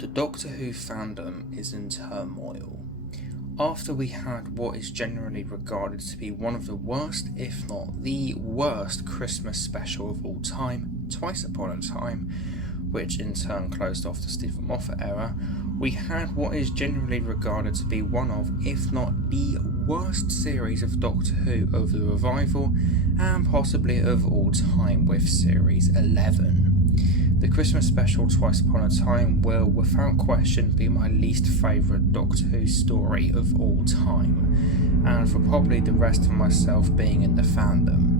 The Doctor Who fandom is in turmoil. After we had what is generally regarded to be one of the worst, if not the worst, Christmas special of all time, Twice Upon a Time, which in turn closed off the Stephen Moffat era, we had what is generally regarded to be one of, if not the worst series of Doctor Who of the revival, and possibly of all time, with Series 11. The Christmas special Twice Upon a Time will, without question, be my least favourite Doctor Who story of all time, and for probably the rest of myself being in the fandom.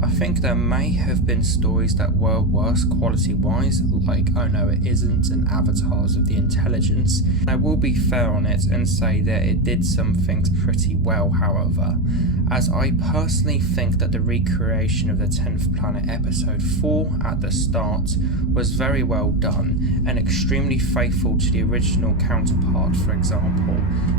I think there may have been stories that were worse quality-wise, like Oh No It Isn't and Avatars of the Intelligence. I will be fair on it and say that it did some things pretty well, however, as I personally think that the recreation of the 10th Planet episode 4 at the start was very well done and extremely faithful to the original counterpart, for example,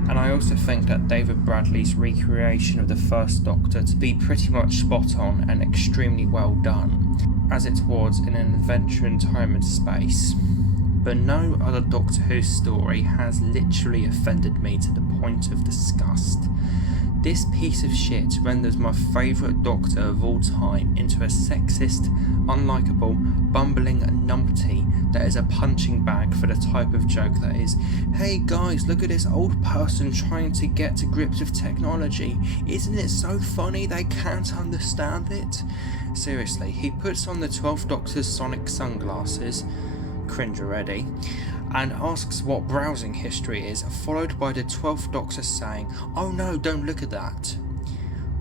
and I also think that David Bradley's recreation of the First Doctor to be pretty much spot on and extremely well done, as it was in an adventure in time and space. But no other Doctor Who story has literally offended me to the point of disgust. This piece of shit renders my favourite Doctor of all time into a sexist, unlikable, bumbling numpty that is a punching bag for the type of joke that is, "Hey guys, look at this old person trying to get to grips with technology. Isn't it so funny they can't understand it?" Seriously, he puts on the 12th Doctor's sonic sunglasses, cringe already, and asks what browsing history is, followed by the 12th Doctor saying, "Oh no, don't look at that."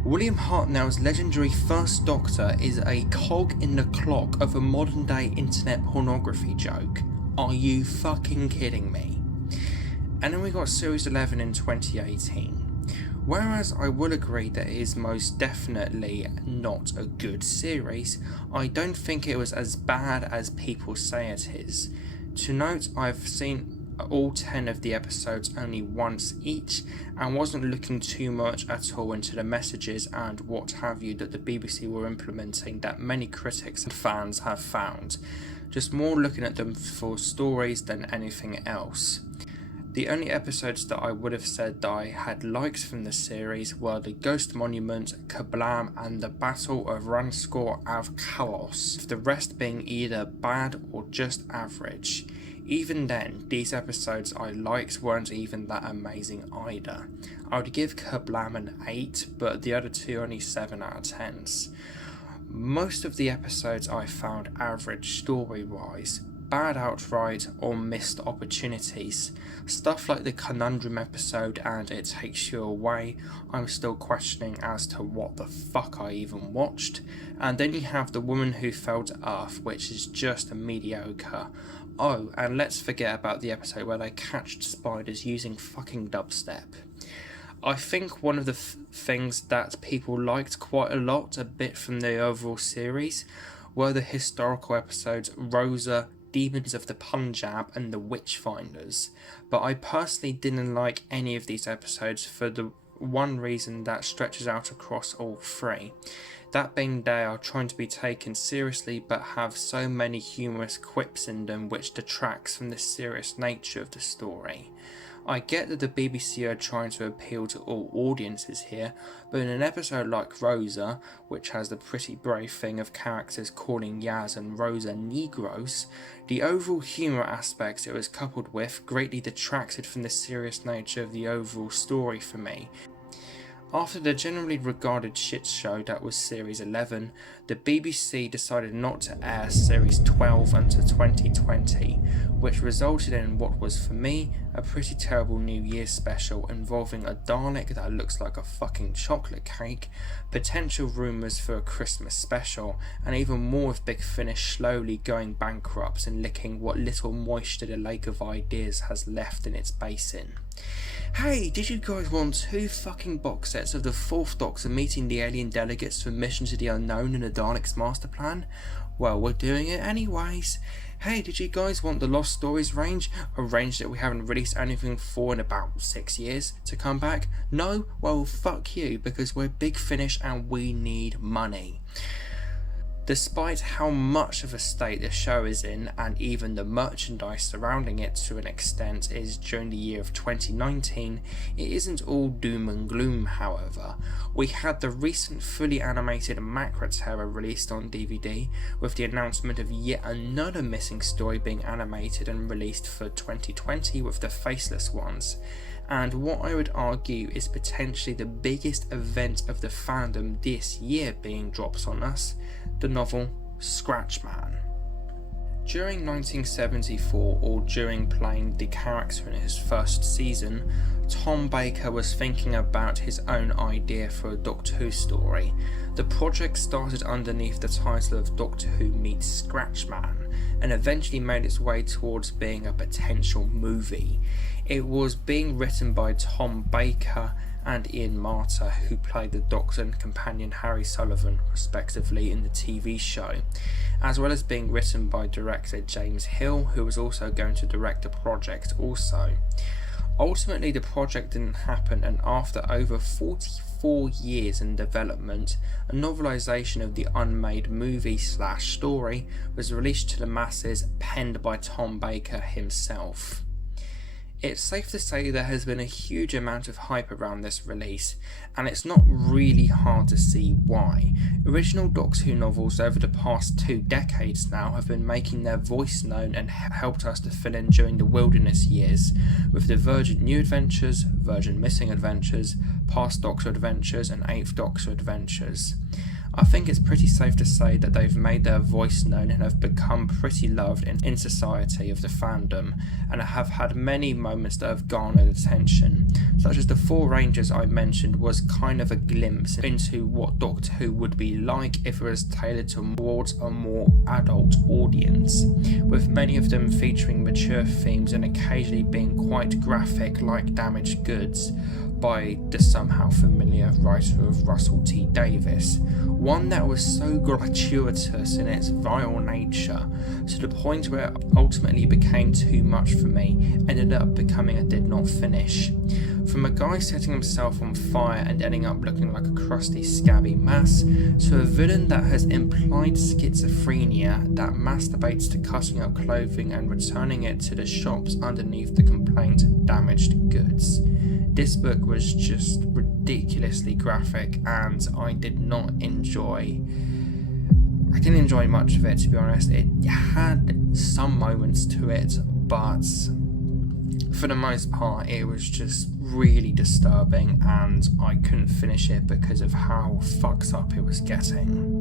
William Hartnell's legendary First Doctor is a cog in the clock of a modern day internet pornography joke. Are you fucking kidding me? And then we got Series 11 in 2018. Whereas I will agree that it is most definitely not a good series, I don't think it was as bad as people say it is. To note, I've seen all 10 of the episodes only once each and wasn't looking too much at all into the messages and what have you that the BBC were implementing that many critics and fans have found, just more looking at them for stories than anything else. The only episodes that I would have said that I had liked from the series were the Ghost Monument, Kablam and the Battle of Ranskor Av Kalos, the rest being either bad or just average. Even then, these episodes I liked weren't even that amazing either. I would give Kablam an 8, but the other two only 7 out of 10s. Most of the episodes I found average story-wise, bad outright, or missed opportunities. Stuff like the Conundrum episode and It Takes You Away, I'm still questioning as to what the fuck I even watched. And then you have The Woman Who Fell to Earth, which is just mediocre. Oh, and let's forget about the episode where they catched spiders using fucking dubstep. I think one of the things that people liked quite a lot, a bit from the overall series, were the historical episodes Rosa, Demons of the Punjab and the Witchfinders, but I personally didn't like any of these episodes for the one reason that stretches out across all three. That being they are trying to be taken seriously but have so many humorous quips in them which detracts from the serious nature of the story. I get that the BBC are trying to appeal to all audiences here, but in an episode like Rosa, which has the pretty brave thing of characters calling Yaz and Rosa Negros, the overall humour aspects it was coupled with greatly detracted from the serious nature of the overall story for me. After the generally regarded shit show that was Series 11, the BBC decided not to air Series 12 until 2020, which resulted in what was for me a pretty terrible New Year's special involving a Dalek that looks like a fucking chocolate cake, potential rumours for a Christmas special, and even more of Big Finish slowly going bankrupt and licking what little moisture the Lake of Ideas has left in its basin. Hey, did you guys want 2 fucking box sets of the 4th Doctor meeting the alien delegates for Mission to the Unknown and the Daleks' master plan? Well, we're doing it anyways. Hey, did you guys want the Lost Stories range? A range that we haven't released anything for in about 6 years to come back? No? Well, fuck you, because we're Big Finish and we need money. Despite how much of a state the show is in, and even the merchandise surrounding it to an extent is during the year of 2019, it isn't all doom and gloom. However, we had the recent fully animated Macra Terror released on DVD, with the announcement of yet another missing story being animated and released for 2020 with the Faceless Ones, and what I would argue is potentially the biggest event of the fandom this year being dropped on us, the novel Scratchman. During 1974, or during playing the character in his first season, Tom Baker was thinking about his own idea for a Doctor Who story. The project started underneath the title of Doctor Who meets Scratchman, and eventually made its way towards being a potential movie. It was being written by Tom Baker and Ian Marter, who played the Doctor and companion Harry Sullivan respectively in the TV show, as well as being written by director James Hill, who was also going to direct the project also. Ultimately, the project didn't happen, and after over 44 years in development, a novelisation of the unmade movie/story was released to the masses, penned by Tom Baker himself. It's safe to say there has been a huge amount of hype around this release, and it's not really hard to see why. Original Doctor Who novels over the past 2 decades now have been making their voice known and helped us to fill in during the wilderness years, with the Virgin New Adventures, Virgin Missing Adventures, Past Doctor Adventures and 8th Doctor Adventures. I think it's pretty safe to say that they've made their voice known and have become pretty loved in society of the fandom, and have had many moments that have garnered attention, such as the Four Rangers I mentioned was kind of a glimpse into what Doctor Who would be like if it was tailored towards a more adult audience, with many of them featuring mature themes and occasionally being quite graphic, like Damaged Goods by the somehow familiar writer of Russell T Davies, one that was so gratuitous in its vile nature, to the point where it ultimately became too much for me, ended up becoming a did not finish. From a guy setting himself on fire and ending up looking like a crusty, scabby mass, to a villain that has implied schizophrenia that masturbates to cutting up clothing and returning it to the shops underneath the complaint Damaged Goods. This book was just ridiculously graphic, and I didn't enjoy much of it, to be honest. It had some moments to it, but for the most part it was just really disturbing, and I couldn't finish it because of how fucked up it was getting.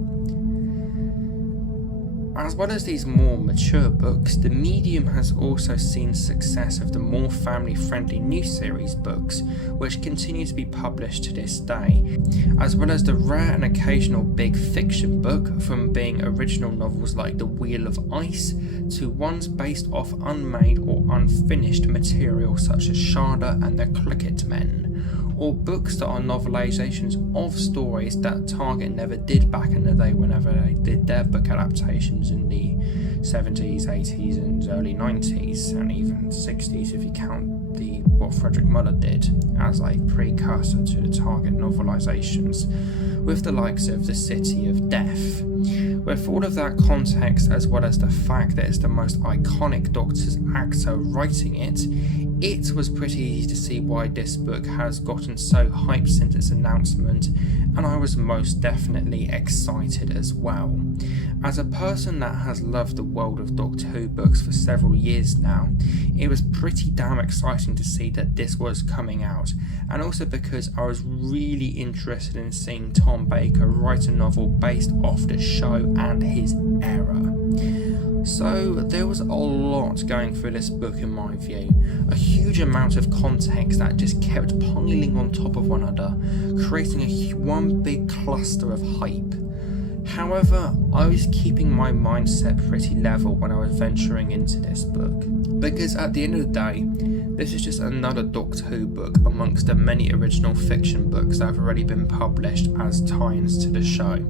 As well as these more mature books, the medium has also seen success of the more family-friendly new series books, which continue to be published to this day, as well as the rare and occasional big fiction book, from being original novels like The Wheel of Ice to ones based off unmade or unfinished material such as Sharda and the Cricket Men, or books that are novelizations of stories that Target never did back in the day whenever they did their book adaptations in the 70s, 80s and early 90s, and even 60s if you count what Frederick Muller did as a precursor to the Target novelizations, with the likes of The City of Death. With all of that context, as well as the fact that it's the most iconic Doctor's actor writing it, it was pretty easy to see why this book has gotten so hyped since its announcement, and I was most definitely excited as well. As a person that has loved the world of Doctor Who books for several years now, it was pretty damn exciting to see that this was coming out, and also because I was really interested in seeing Tom Baker write a novel based off the show and his era. So there was a lot going through this book in my view, a huge amount of context that just kept piling on top of one another, creating one big cluster of hype. However, I was keeping my mindset pretty level when I was venturing into this book, because at the end of the day, this is just another Doctor Who book amongst the many original fiction books that have already been published as tie-ins to the show.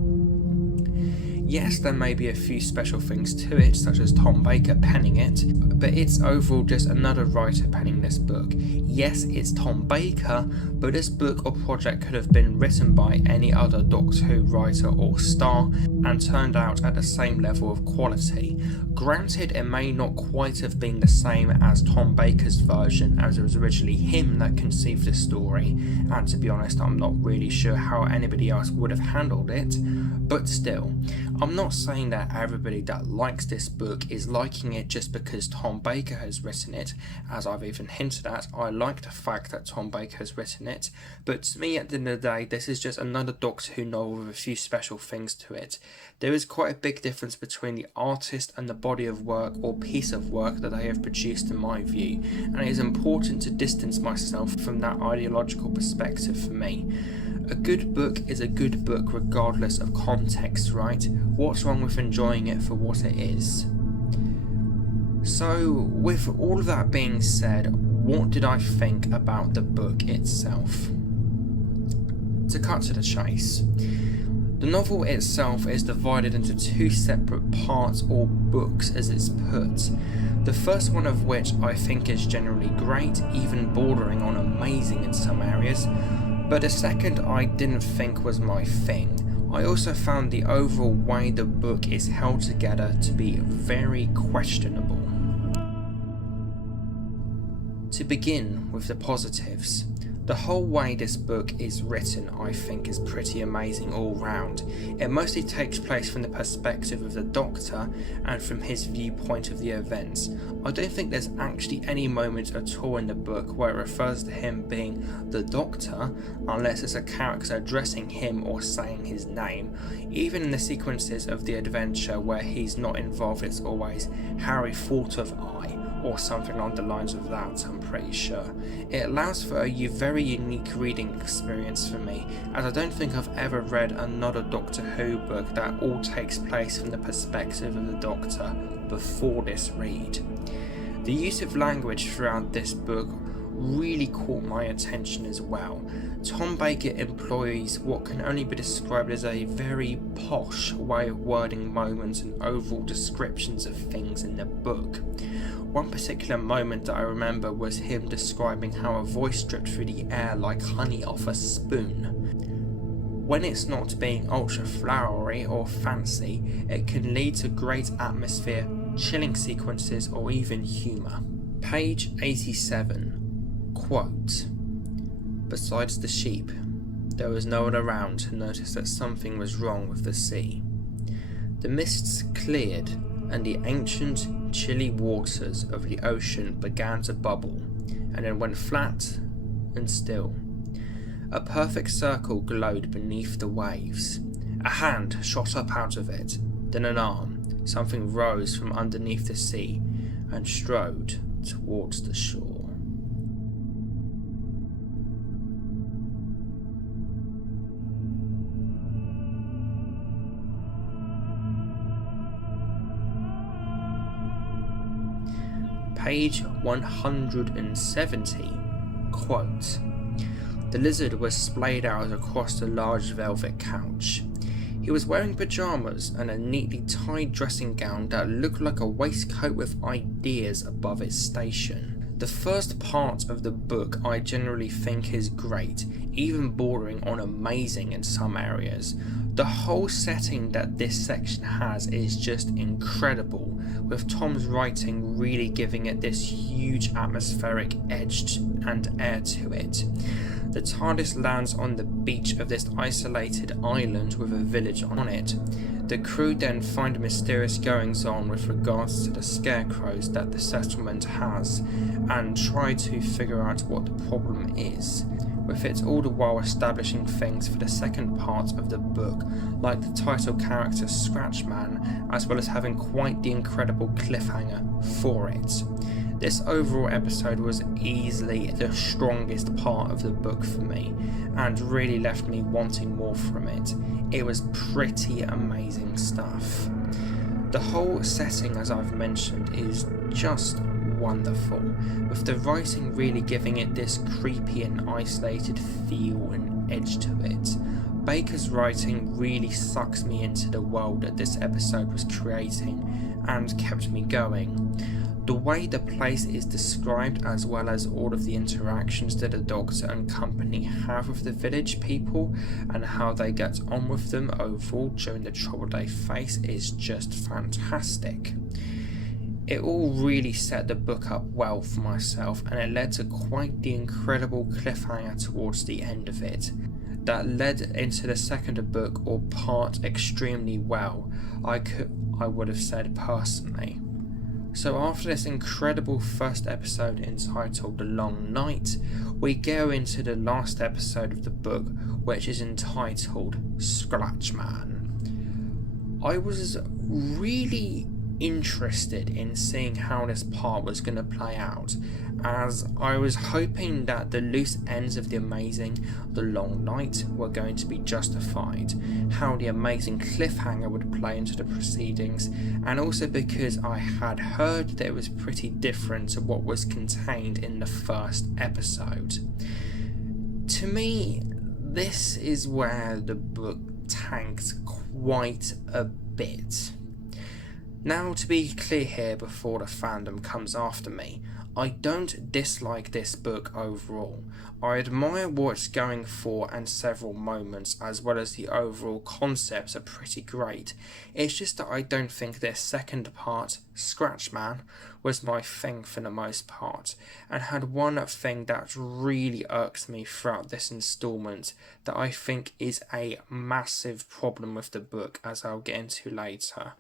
Yes, there may be a few special things to it, such as Tom Baker penning it, but it's overall just another writer penning this book. Yes, it's Tom Baker, but this book or project could have been written by any other Doctor Who writer or star and turned out at the same level of quality. Granted, it may not quite have been the same as Tom Baker's version, as it was originally him that conceived the story, and to be honest, I'm not really sure how anybody else would have handled it, but still, I'm not saying that everybody that likes this book is liking it just because Tom Baker has written it. As I've even hinted at, I like the fact that Tom Baker has written it, but to me at the end of the day, this is just another Doctor Who novel with a few special things to it. There is quite a big difference between the artist and the body of work or piece of work that they have produced in my view, and it is important to distance myself from that ideological perspective for me. A good book is a good book regardless of context, right? What's wrong with enjoying it for what it is? So, with all of that being said, what did I think about the book itself? To cut to the chase, the novel itself is divided into two separate parts or books as it's put. The first one of which I think is generally great, even bordering on amazing in some areas, but the second I didn't think was my thing. I also found the overall way the book is held together to be very questionable. To begin with the positives, the whole way this book is written I think is pretty amazing all round. It mostly takes place from the perspective of the Doctor and from his viewpoint of the events. I don't think there's actually any moment at all in the book where it refers to him being the Doctor, unless it's a character addressing him or saying his name. Even in the sequences of the adventure where he's not involved, it's always Harry thought of I, or something along the lines of that, I'm pretty sure. It allows for a very unique reading experience for me, as I don't think I've ever read another Doctor Who book that all takes place from the perspective of the Doctor before this read. The use of language throughout this book really caught my attention as well. Tom Baker employs what can only be described as a very posh way of wording moments and overall descriptions of things in the book. One particular moment that I remember was him describing how a voice dripped through the air like honey off a spoon. When it's not being ultra flowery or fancy, it can lead to great atmosphere, chilling sequences, or even humour. Page 87. Quote, "Besides the sheep, there was no one around to notice that something was wrong with the sea. The mists cleared, and the ancient, chilly waters of the ocean began to bubble, and then went flat and still. A perfect circle glowed beneath the waves. A hand shot up out of it, then an arm. Something rose from underneath the sea and strode towards the shore." Page 170. Quote, "The lizard was splayed out across the large velvet couch. He was wearing pyjamas and a neatly tied dressing gown that looked like a waistcoat with ideas above its station. The first part of the book I generally think is great, even bordering on amazing in some areas. The whole setting that this section has is just incredible, with Tom's writing really giving it this huge atmospheric edge and air to it. The TARDIS lands on the beach of this isolated island with a village on it. The crew then find mysterious goings-on with regards to the scarecrows that the settlement has, and try to figure out what the problem is, with it all the while establishing things for the second part of the book, like the title character Scratchman, as well as having quite the incredible cliffhanger for it. This overall episode was easily the strongest part of the book for me, and really left me wanting more from it. It was pretty amazing stuff. The whole setting, as I've mentioned, is just wonderful, with the writing really giving it this creepy and isolated feel and edge to it. Baker's writing really sucks me into the world that this episode was creating and kept me going. The way the place is described, as well as all of the interactions that the Doctor and company have with the village people and how they get on with them overall during the trouble they face, is just fantastic. It all really set the book up well for myself, and it led to quite the incredible cliffhanger towards the end of it that led into the second book or part extremely well, I would have said personally. So after this incredible first episode entitled The Long Night, we go into the last episode of the book, which is entitled Scratchman. I was really interested in seeing how this part was going to play out, as I was hoping that the loose ends of the amazing The Long Night were going to be justified, how the amazing cliffhanger would play into the proceedings, and also because I had heard that it was pretty different to what was contained in the first episode. To me, this is where the book tanks quite a bit. Now, to be clear here before the fandom comes after me, I don't dislike this book overall. I admire what it's going for, and several moments as well as the overall concepts are pretty great. It's just that I don't think this second part, Scratchman, was my thing for the most part, and had one thing that really irks me throughout this installment that I think is a massive problem with the book, as I'll get into later.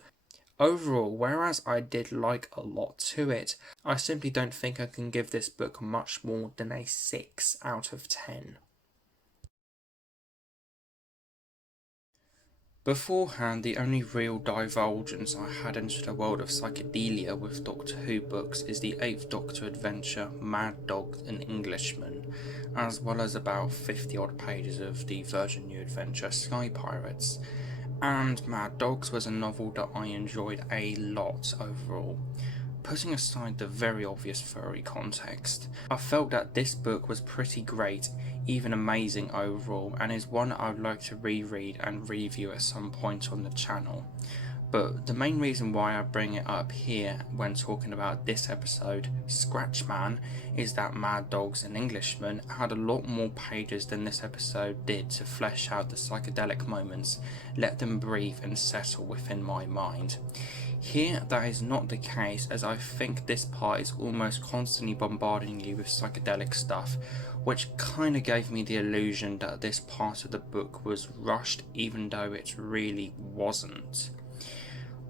Overall, whereas I did like a lot to it, I simply don't think I can give this book much more than a 6 out of 10. Beforehand, the only real divulgence I had into the world of psychedelia with Doctor Who books is the 8th Doctor adventure Mad Dogs and Englishmen, as well as about 50 odd pages of the Virgin New adventure Sky Pirates. And Mad Dogs was a novel that I enjoyed a lot overall. Putting aside the very obvious furry context, I felt that this book was pretty great, even amazing overall, and is one I would like to reread and review at some point on the channel. But the main reason why I bring it up here when talking about this episode, Scratchman, is that Mad Dogs and Englishmen had a lot more pages than this episode did to flesh out the psychedelic moments, let them breathe and settle within my mind. Here that is not the case, as I think this part is almost constantly bombarding you with psychedelic stuff, which kinda gave me the illusion that this part of the book was rushed, even though it really wasn't.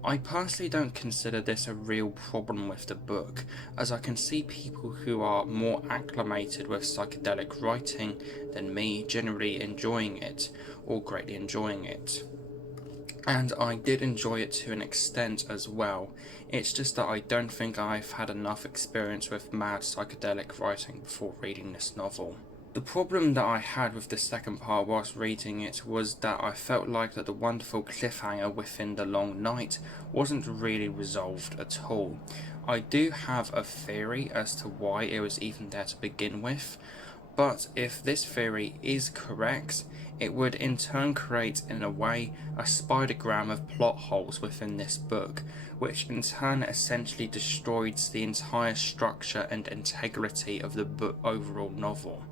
I personally don't consider this a real problem with the book, as I can see people who are more acclimated with psychedelic writing than me generally enjoying it, or greatly enjoying it. And I did enjoy it to an extent as well. It's just that I don't think I've had enough experience with mad psychedelic writing before reading this novel. The problem that I had with the second part whilst reading it was that I felt like that the wonderful cliffhanger within The Long Night wasn't really resolved at all. I do have a theory as to why it was even there to begin with, but if this theory is correct, it would in turn create, in a way, a spidergram of plot holes within this book, which in turn essentially destroys the entire structure and integrity of the overall novel.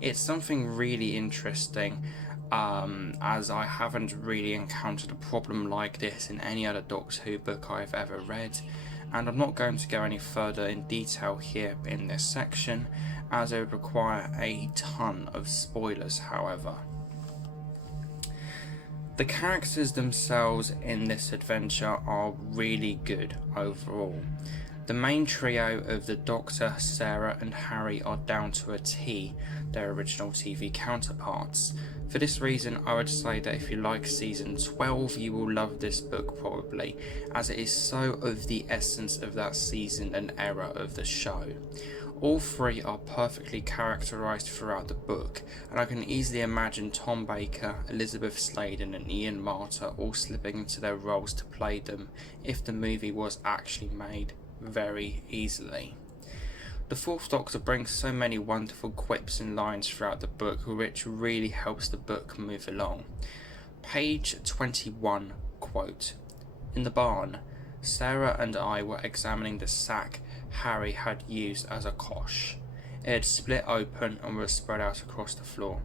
It's something really interesting, as I haven't really encountered a problem like this in any other Doctor Who book I've ever read, and I'm not going to go any further in detail here in this section, as it would require a ton of spoilers however. The characters themselves in this adventure are really good overall. The main trio of the Doctor, Sarah and Harry are down to a T, their original TV counterparts. For this reason, I would say that if you like season 12, you will love this book probably, as it is so of the essence of that season and era of the show. All three are perfectly characterised throughout the book, and I can easily imagine Tom Baker, Elizabeth Sladen and Ian Marter all slipping into their roles to play them if the movie was actually made, very easily. The Fourth Doctor brings so many wonderful quips and lines throughout the book, which really helps the book move along. Page 21, quote, "In the barn, Sarah and I were examining the sack Harry had used as a cosh. It had split open and was spread out across the floor.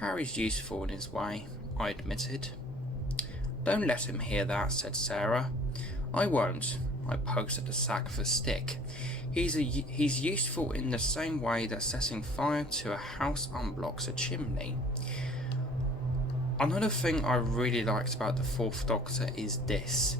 Harry's useful in his way, I admitted. Don't let him hear that, said Sarah. I won't. I poked at the sack with a stick. He's useful in the same way that setting fire to a house unblocks a chimney. Another thing I really liked about the Fourth Doctor is this.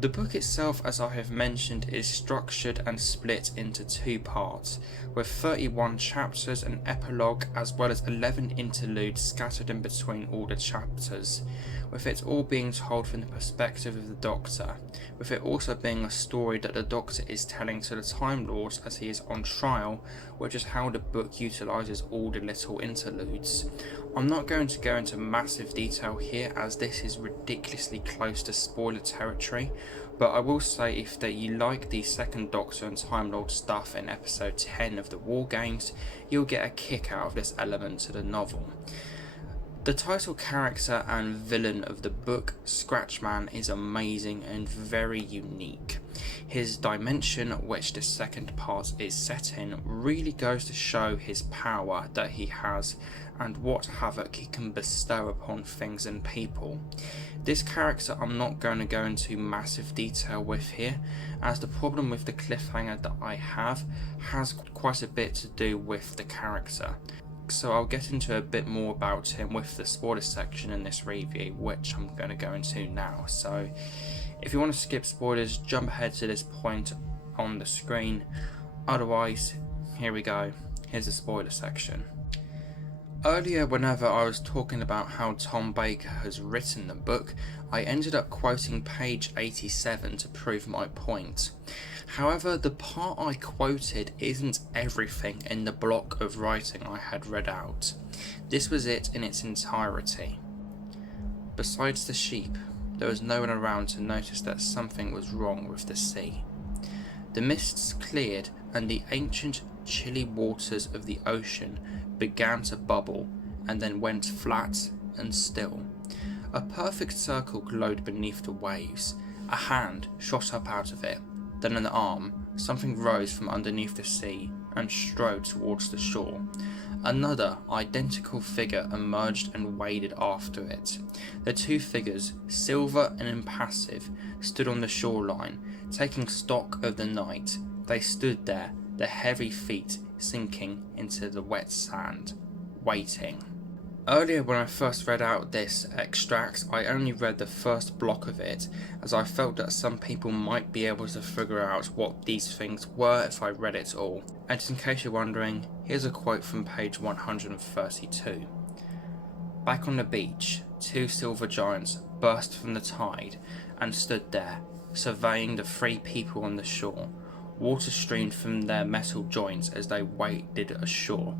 The book itself, as I have mentioned, is structured and split into two parts, with 31 chapters, an epilogue, as well as 11 interludes scattered in between all the chapters, with it all being told from the perspective of the Doctor, with it also being a story that the Doctor is telling to the Time Lords as he is on trial, which is how the book utilises all the little interludes. I'm not going to go into massive detail here as this is ridiculously close to spoiler territory, but I will say if that you like the Second Doctor and Time Lord stuff in episode 10 of the War Games, you'll get a kick out of this element to the novel. The title character and villain of the book, Scratchman, is amazing and very unique. His dimension, which the second part is set in, really goes to show his power that he has and what havoc he can bestow upon things and people. This character I'm not going to go into massive detail with here, as the problem with the cliffhanger that I have has quite a bit to do with the character. So I'll get into a bit more about him with the spoiler section in this review, which I'm going to go into now. So if you want to skip spoilers, jump ahead to this point on the screen. Otherwise, here we go. Here's the spoiler section. Earlier, whenever I was talking about how Tom Baker has written the book, I ended up quoting page 87 to prove my point. However, the part I quoted isn't everything in the block of writing I had read out. This was it in its entirety. Besides the sheep, there was no one around to notice that something was wrong with the sea. The mists cleared and the ancient, chilly waters of the ocean began to bubble and then went flat and still. A perfect circle glowed beneath the waves. A hand shot up out of it. Then an arm, something rose from underneath the sea and strode towards the shore. Another identical figure emerged and waded after it. The two figures, silver and impassive, stood on the shoreline, taking stock of the night. They stood there, their heavy feet sinking into the wet sand, waiting. Earlier when I first read out this extract, I only read the first block of it, as I felt that some people might be able to figure out what these things were if I read it all. And in case you're wondering, here's a quote from page 132. Back on the beach, two silver giants burst from the tide and stood there, surveying the three people on the shore. Water streamed from their metal joints as they waded ashore,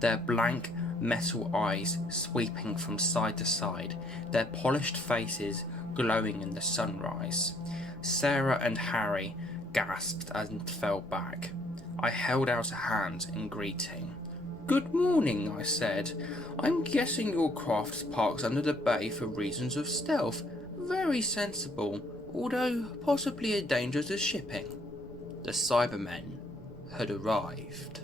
their blank metal eyes sweeping from side to side, their polished faces glowing in the sunrise. Sarah and Harry gasped and fell back. I held out a hand in greeting. Good morning, I said. I'm guessing your craft parks under the bay for reasons of stealth. Very sensible, although possibly a danger to shipping. The Cybermen had arrived.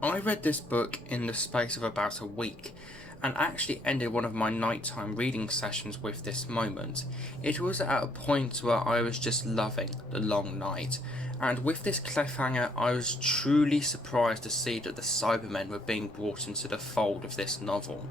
I read this book in the space of about a week, and actually ended one of my nighttime reading sessions with this moment. It was at a point where I was just loving the long night, and with this cliffhanger I was truly surprised to see that the Cybermen were being brought into the fold of this novel.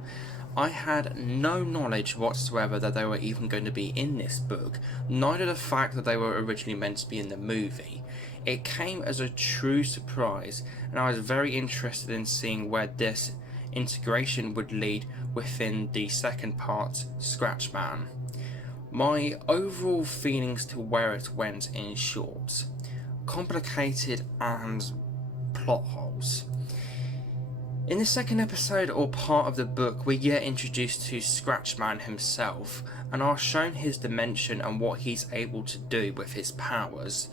I had no knowledge whatsoever that they were even going to be in this book, neither the fact that they were originally meant to be in the movie. It came as a true surprise, and I was very interested in seeing where this integration would lead within the second part, Scratchman. My overall feelings to where it went in short. Complicated and plot holes. In the second episode or part of the book, we get introduced to Scratchman himself and are shown his dimension and what he's able to do with his powers.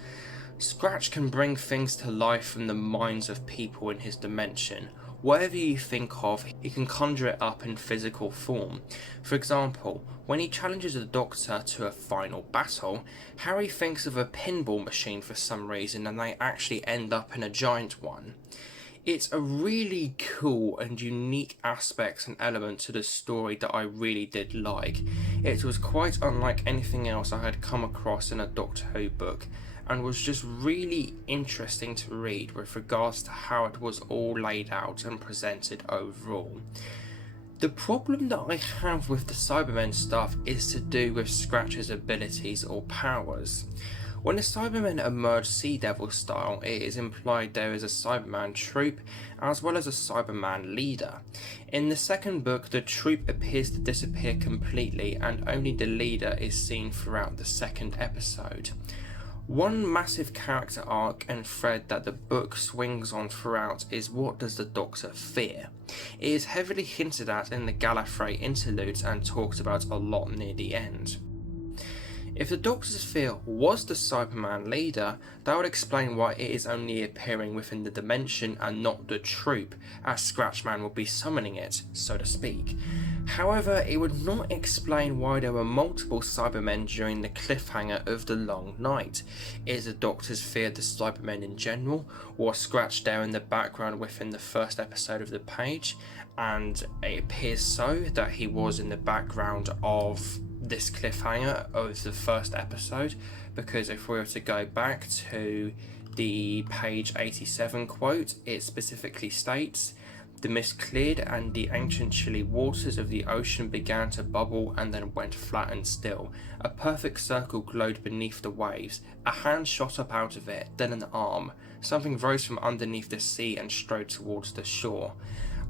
Scratch can bring things to life from the minds of people in his dimension. Whatever you think of, he can conjure it up in physical form. For example, when he challenges the Doctor to a final battle, Harry thinks of a pinball machine for some reason and they actually end up in a giant one. It's a really cool and unique aspect and element to the story that I really did like. It was quite unlike anything else I had come across in a Doctor Who book, and was just really interesting to read with regards to how it was all laid out and presented overall. The problem that I have with the Cybermen stuff is to do with Scratch's abilities or powers. When the Cybermen emerge Sea Devil style, it is implied there is a Cyberman troop as well as a Cyberman leader. In the second book, the troop appears to disappear completely and only the leader is seen throughout the second episode. One massive character arc and thread that the book swings on throughout is what does the Doctor fear? It is heavily hinted at in the Gallifrey interludes and talked about a lot near the end. If the Doctor's fear was the Cyberman leader, that would explain why it is only appearing within the dimension and not the troop, as Scratchman would be summoning it, so to speak. However, it would not explain why there were multiple Cybermen during the cliffhanger of the long night. Is the Doctor's fear the Cybermen in general? Was Scratch there in the background within the first episode of the page? And it appears so that he was in the background of this cliffhanger of the first episode, because if we were to go back to the page 87 quote, it specifically states, "The mist cleared and the ancient chilly waters of the ocean began to bubble and then went flat and still. A perfect circle glowed beneath the waves. A hand shot up out of it, then an arm. Something rose from underneath the sea and strode towards the shore."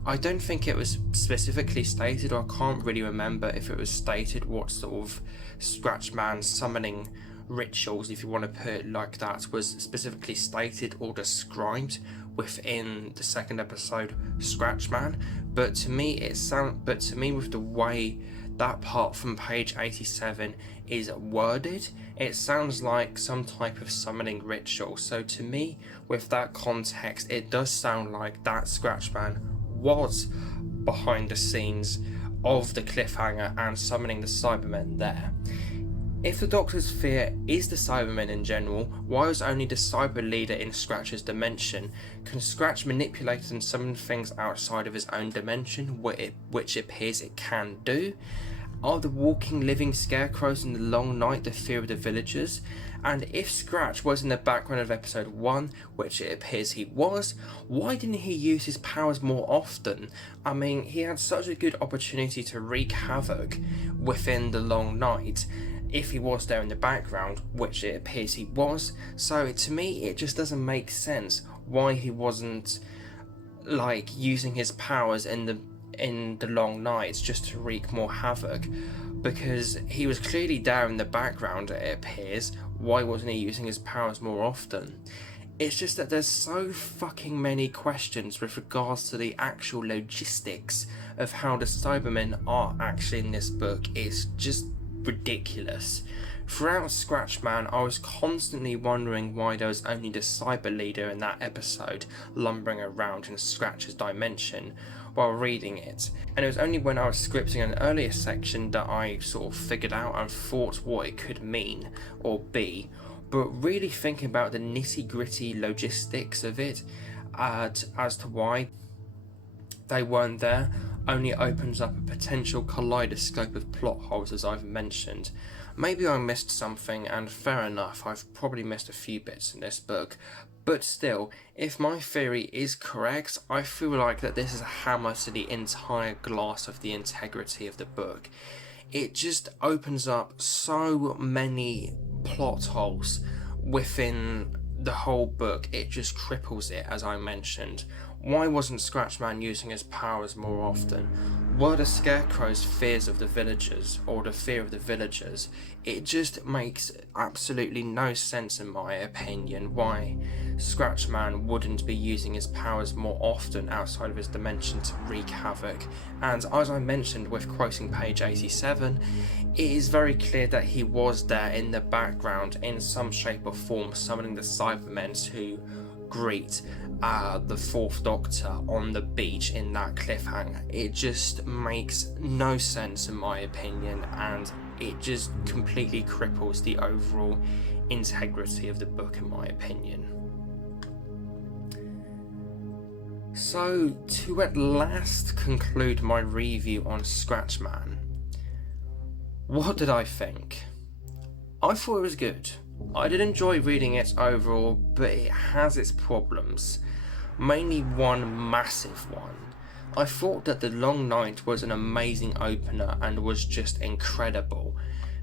I don't think it was specifically stated, or I can't really remember if it was stated what sort of Scratchman summoning rituals, if you want to put it like that, was specifically stated or described within the second episode Scratchman. But to me with the way that part from page 87 is worded, it sounds like some type of summoning ritual. So to me, with that context, it does sound like that Scratchman was behind the scenes of the cliffhanger and summoning the Cybermen there. If the Doctor's fear is the Cybermen in general, why was only the Cyber leader in Scratch's dimension? Can Scratch manipulate and summon things outside of his own dimension, which it appears it can do? Are the walking living scarecrows in the long night the fear of the villagers? And if Scratch was in the background of episode 1, which it appears he was, why didn't he use his powers more often? I mean, he had such a good opportunity to wreak havoc within the long night if he was there in the background, which it appears he was. So to me, it just doesn't make sense why he wasn't like using his powers in the long nights just to wreak more havoc, because he was clearly there in the background, it appears. Why wasn't he using his powers more often? It's just that there's so fucking many questions with regards to the actual logistics of how the Cybermen are actually in this book. It's just ridiculous. Throughout Scratchman, I was constantly wondering why there was only the Cyber leader in that episode lumbering around in Scratch's dimension while reading it, and it was only when I was scripting an earlier section that I sort of figured out and thought what it could mean or be. But really thinking about the nitty gritty logistics of it as to why they weren't there only opens up a potential kaleidoscope of plot holes, as I've mentioned. Maybe I missed something, and fair enough, I've probably missed a few bits in this book, but still, if my theory is correct, I feel like that this is a hammer to the entire glass of the integrity of the book. It just opens up so many plot holes within the whole book. It just cripples it, as I mentioned. Why wasn't Scratchman using his powers more often? Were the Scarecrow's fears of the villagers, or the fear of the villagers? It just makes absolutely no sense in my opinion why Scratchman wouldn't be using his powers more often outside of his dimension to wreak havoc. And as I mentioned with quoting page 87, it is very clear that he was there in the background in some shape or form, summoning the Cybermen to greet the Fourth Doctor on the beach in that cliffhanger. It just makes no sense in my opinion, and it just completely cripples the overall integrity of the book in my opinion. So, to at last conclude my review on Scratchman, what did I think? I thought it was good. I did enjoy reading it overall, but it has its problems. Mainly one massive one. I thought that The Long Night was an amazing opener and was just incredible.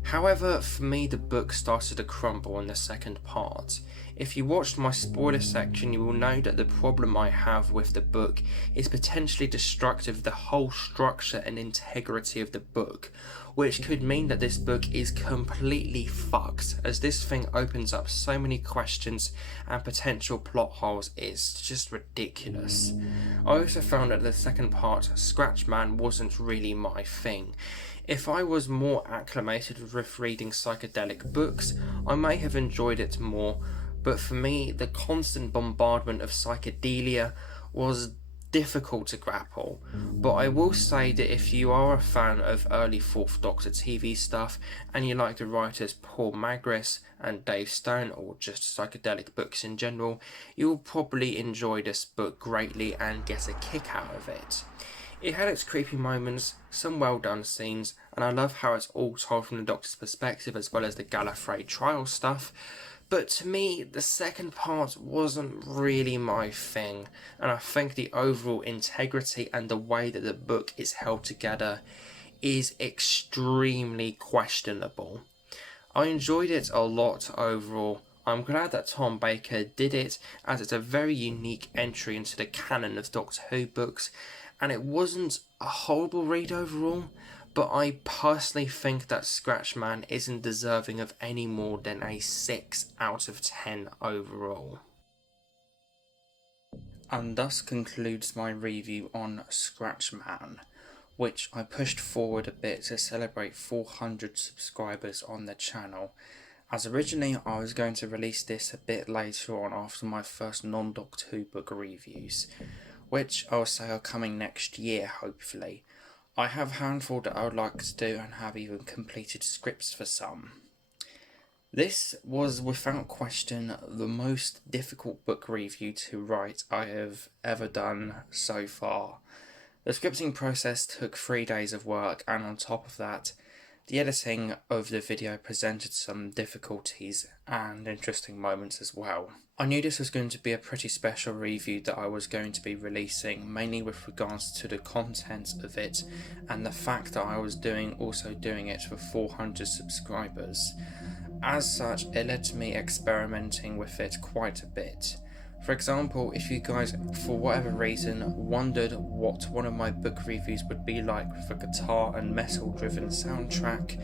However, for me the book started to crumble in the second part. If you watched my spoiler section, you will know that the problem I have with the book is potentially destructive of the whole structure and integrity of the book, which could mean that this book is completely fucked, as this thing opens up so many questions and potential plot holes. It's just ridiculous. I also found that the second part, Scratchman, wasn't really my thing. If I was more acclimated with reading psychedelic books, I may have enjoyed it more, but for me, the constant bombardment of psychedelia was difficult to grapple. But I will say that if you are a fan of early Fourth Doctor TV stuff, and you like the writers Paul Magris and Dave Stone, or just psychedelic books in general, you'll probably enjoy this book greatly and get a kick out of it. It had its creepy moments, some well done scenes, and I love how it's all told from the Doctor's perspective as well as the Gallifrey trial stuff. But to me, the second part wasn't really my thing, and I think the overall integrity and the way that the book is held together is extremely questionable. I enjoyed it a lot overall. I'm glad that Tom Baker did it, as it's a very unique entry into the canon of Doctor Who books, and it wasn't a horrible read overall, but I personally think that Scratchman isn't deserving of any more than a 6 out of 10 overall. And thus concludes my review on Scratchman, which I pushed forward a bit to celebrate 400 subscribers on the channel, as originally I was going to release this a bit later on after my first non-Doctor Who book reviews, which I'll say are coming next year hopefully. I have a handful that I would like to do and have even completed scripts for some. This was without question the most difficult book review to write I have ever done so far. The scripting process took 3 days of work, and on top of that, the editing of the video presented some difficulties and interesting moments as well. I knew this was going to be a pretty special review that I was going to be releasing, mainly with regards to the content of it and the fact that I was also doing it for 400 subscribers. As such, it led to me experimenting with it quite a bit. For example, if you guys, for whatever reason, wondered what one of my book reviews would be like with a guitar and metal driven soundtrack,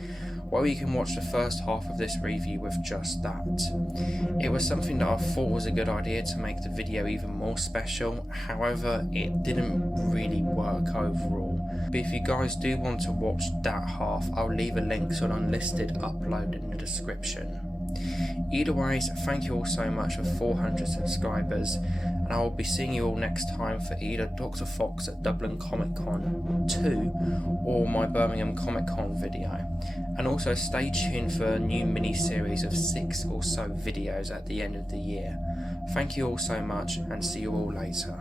well, you can watch the first half of this review with just that. It was something that I thought was a good idea to make the video even more special, however, it didn't really work overall. But if you guys do want to watch that half, I'll leave a link to an unlisted upload in the description. Either ways, thank you all so much for 400 subscribers, and I will be seeing you all next time for either Dr. Fox at Dublin Comic Con 2 or my Birmingham Comic Con video. And also stay tuned for a new mini-series of 6 or so videos at the end of the year. Thank you all so much, and see you all later.